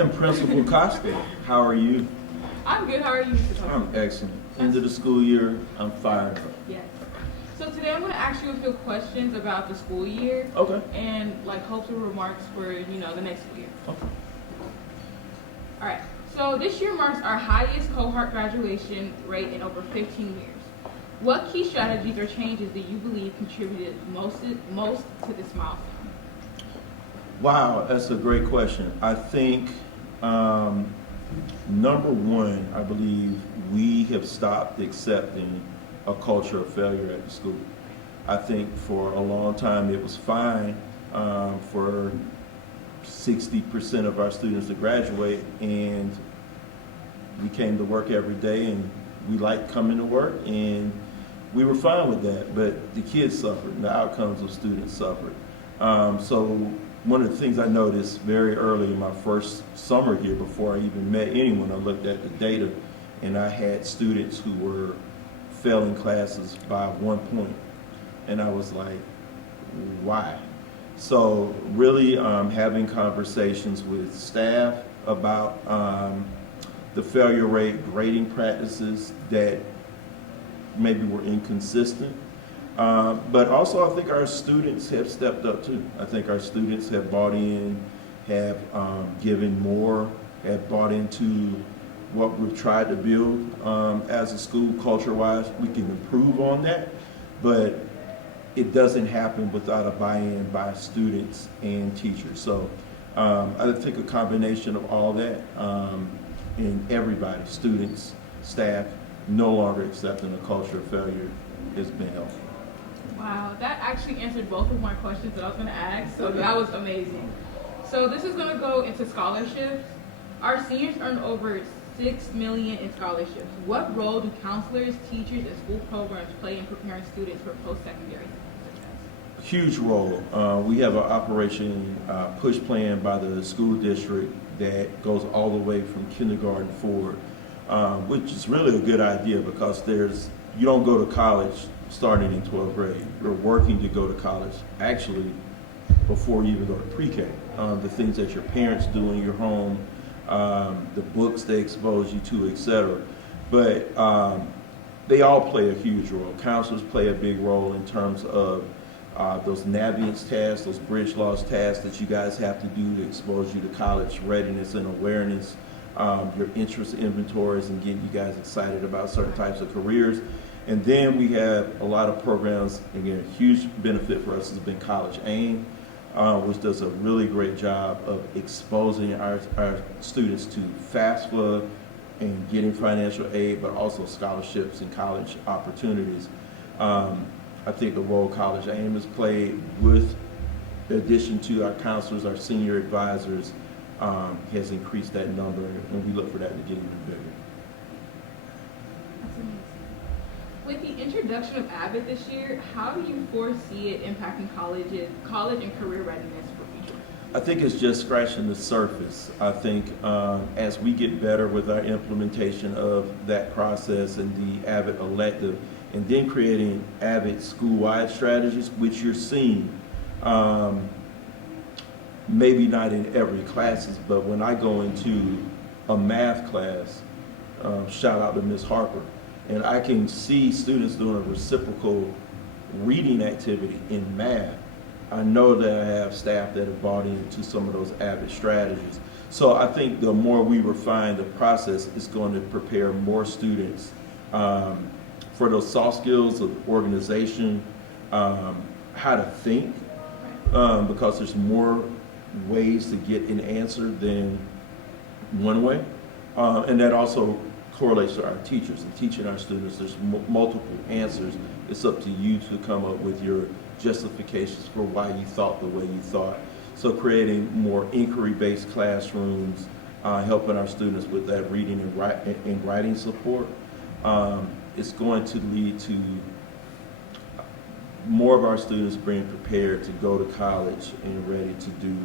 am Principal Costa. How are you? I'm good. How are you, Mr. Costa? I'm excellent. End of the school year, I'm fired up. Yes. So today I'm going to ask you a few questions about the school year. Okay. And like hopeful remarks for, the next school year. Okay. All right. So this year marks our highest cohort graduation rate in over 15 years. What key strategies or changes do you believe contributed most to this milestone? Wow, that's a great question. I think number one, I believe we have stopped accepting a culture of failure at the school. I think for a long time it was fine for 60% of our students to graduate, and we came to work every day and we liked coming to work and we were fine with that, but the kids suffered and the outcomes of students suffered. So one of the things I noticed very early in my first summer here, before I even met anyone, I looked at the data and I had students who were failing classes by 1 point. And I was like, why? So really having conversations with staff about the failure rate, grading practices that maybe were inconsistent. But also I think our students have stepped up too. I think our students have bought in, have given more, have bought into what we've tried to build as a school culture-wise. We can improve on that, but it doesn't happen without a buy-in by students and teachers. So I think a combination of all that and everybody, students, staff, no longer accepting a culture of failure has been helpful. Wow, that actually answered both of my questions that I was going to ask, so that was amazing. So this is going to go into scholarships. Our seniors earned over $6 million in scholarships. What role do counselors, teachers, and school programs play in preparing students for post-secondary success? Huge role. We have an operation push plan by the school district that goes all the way from kindergarten forward, which is really a good idea because you don't go to college starting in 12th grade. You're working to go to college actually before you even go to pre-K. The things that your parents do in your home, the books they expose you to, etc. But they all play a huge role. Counselors play a big role in terms of those Naviance tasks, those bridge loss tasks that you guys have to do to expose you to college readiness and awareness, your interest inventories and getting you guys excited about certain types of careers. And then we have a lot of programs. Again, a huge benefit for us has been College AIM, which does a really great job of exposing our students to FAFSA and getting financial aid, but also scholarships and college opportunities. I think the role College AIM has played, with the addition to our counselors, our senior advisors, has increased that number, and we look for that to get even bigger. That's amazing. With the introduction of Abbott this year, how do you foresee it impacting college and career readiness for future? I think it's just scratching the surface. I think as we get better with our implementation of that process and the Abbott elective, and then creating Abbott school-wide strategies, which you're seeing, maybe not in every classes, but when I go into a math class, shout out to Ms. Harper, and I can see students doing a reciprocal reading activity in math, I know that I have staff that have bought into some of those Abbott strategies. So I think the more we refine the process, it's going to prepare more students for those soft skills of organization, how to think, because there's more ways to get an answer than one way. And that also correlates to our teachers and teaching our students there's multiple answers. It's up to you to come up with your justifications for why you thought the way you thought. So creating more inquiry-based classrooms, helping our students with that reading and writing support, it's going to lead to more of our students being prepared to go to college and ready to do,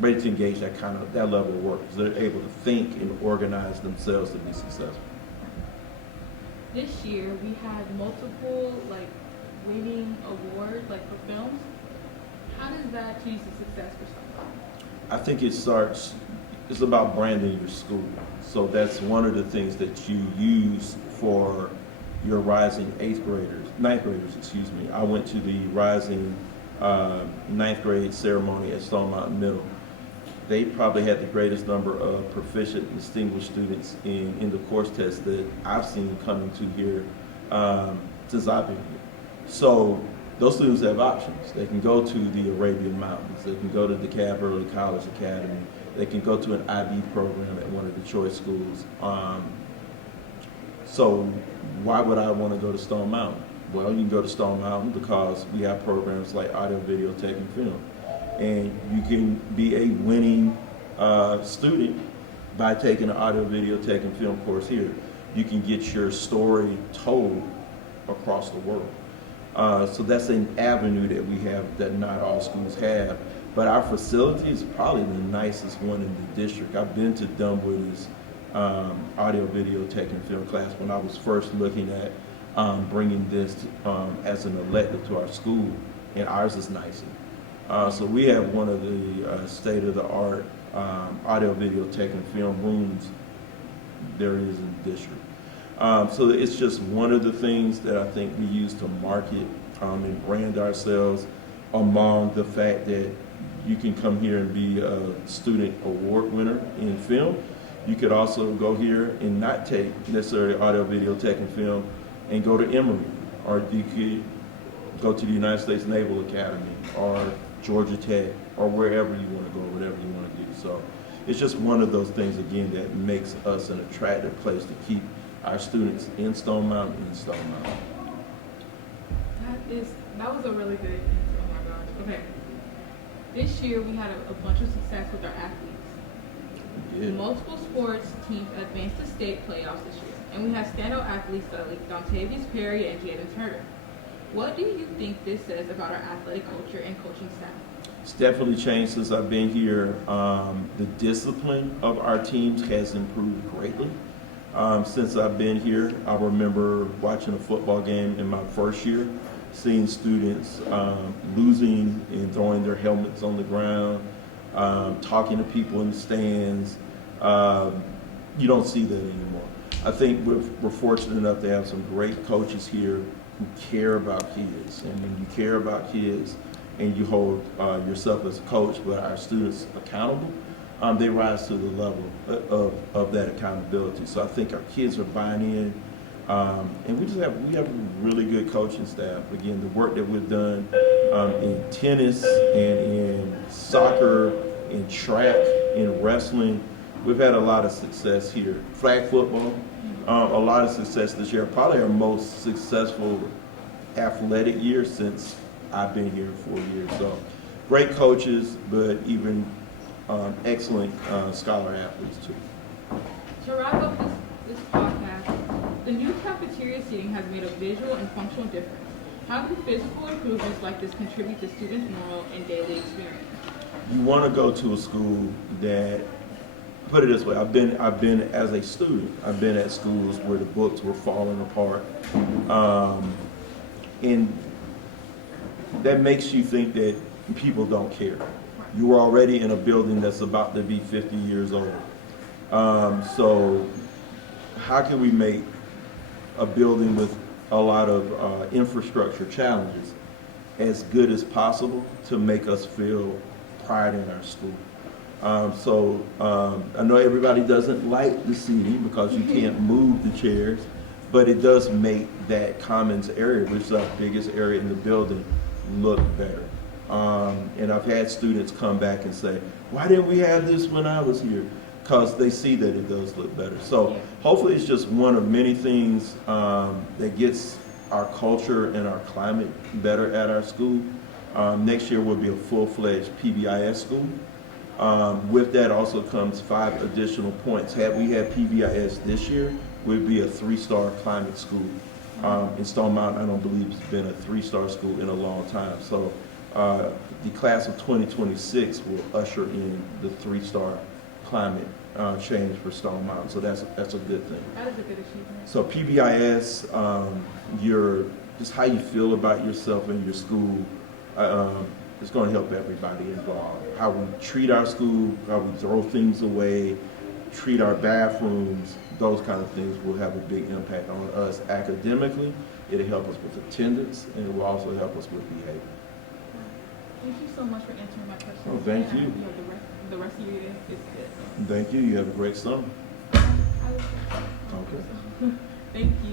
ready to engage that level of work, because they're able to think and organize themselves to be successful. This year we had multiple winning awards for films. How does that change the success for someone? I think it's about branding your school. So that's one of the things that you use for your rising ninth graders, excuse me. I went to the rising ninth grade ceremony at Stone Mountain Middle. They probably had the greatest number of proficient and distinguished students in the course test that I've seen coming to here since I've been here. So those students have options. They can go to the Arabian Mountains. They can go to DeKalb Early College Academy. They can go to an IB program at one of the choice schools. So why would I want to go to Stone Mountain? Well, you can go to Stone Mountain because we have programs like audio, video, tech, and film. And you can be a winning student by taking an audio, video, tech, and film course here. You can get your story told across the world. So that's an avenue that we have that not all schools have. But our facility is probably the nicest one in the district. I've been to Dunwood's audio, video, tech, and film class when I was first looking at bringing this as an elective to our school, and ours is nicer. So we have one of the state-of-the-art audio, video, tech, and film rooms there is in the district. So it's just one of the things that I think we use to market and brand ourselves among the fact that you can come here and be a student award winner in film. You could also go here and not take necessarily audio, video, tech, and film and go to Emory, or you could go to the United States Naval Academy or Georgia Tech or wherever you want to go, whatever you want to do. So it's just one of those things, again, that makes us an attractive place to keep our students in Stone Mountain and Stone Mountain. That was a really good answer. Oh my gosh. Okay. This year we had a bunch of success with our athletes. Yeah. Multiple sports teams advanced to state playoffs this year, and we have standout athletes like Dontavius Perry and Jaden Turner. What do you think this says about our athletic culture and coaching staff? It's definitely changed since I've been here. The discipline of our teams has improved greatly. Since I've been here, I remember watching a football game in my first year, seeing students losing and throwing their helmets on the ground, talking to people in the stands. You don't see that anymore. I think we're fortunate enough to have some great coaches here who care about kids. And when you care about kids and you hold yourself as a coach, but our students accountable, they rise to the level of that accountability. So I think our kids are buying in, and we have a really good coaching staff. Again, the work that we've done in tennis and in soccer, in track, in wrestling, we've had a lot of success here. Flag football, a lot of success this year. Probably our most successful athletic year since I've been here 4 years. So great coaches, but even excellent scholar athletes too. To wrap up this podcast, the new cafeteria seating has made a visual and functional difference. How do physical improvements like this contribute to students' moral and daily experience? You want to go to a school that, put it this way, I've been as a student, I've been at schools where the books were falling apart, and that makes you think that people don't care. You were already in a building that's about to be 50 years old. So how can we make a building with a lot of infrastructure challenges as good as possible to make us feel pride in our school? I know everybody doesn't like the seating because you can't move the chairs, but it does make that commons area, which is our biggest area in the building, look better. And I've had students come back and say, why didn't we have this when I was here? Because they see that it does look better. So hopefully it's just one of many things that gets our culture and our climate better at our school. Next year will be a full-fledged PBIS school. With that also comes 5 additional points. Had we had PBIS this year, we'd be a 3-star climate school. In Stone Mountain, I don't believe it's been a 3-star school in a long time. So the class of 2026 will usher in the 3-star climate change for Stone Mountain. So that's a good thing. That is a good achievement. So PBIS, just how you feel about yourself and your school. it's going to help everybody involved. How we treat our school, how we throw things away, treat our bathrooms, those kind of things will have a big impact on us academically. It'll help us with attendance, and it will also help us with behavior. Thank you so much for answering my questions. Oh, thank And, you. The rest of your day is good. Thank you. You have a great summer. I was Okay. Thank you.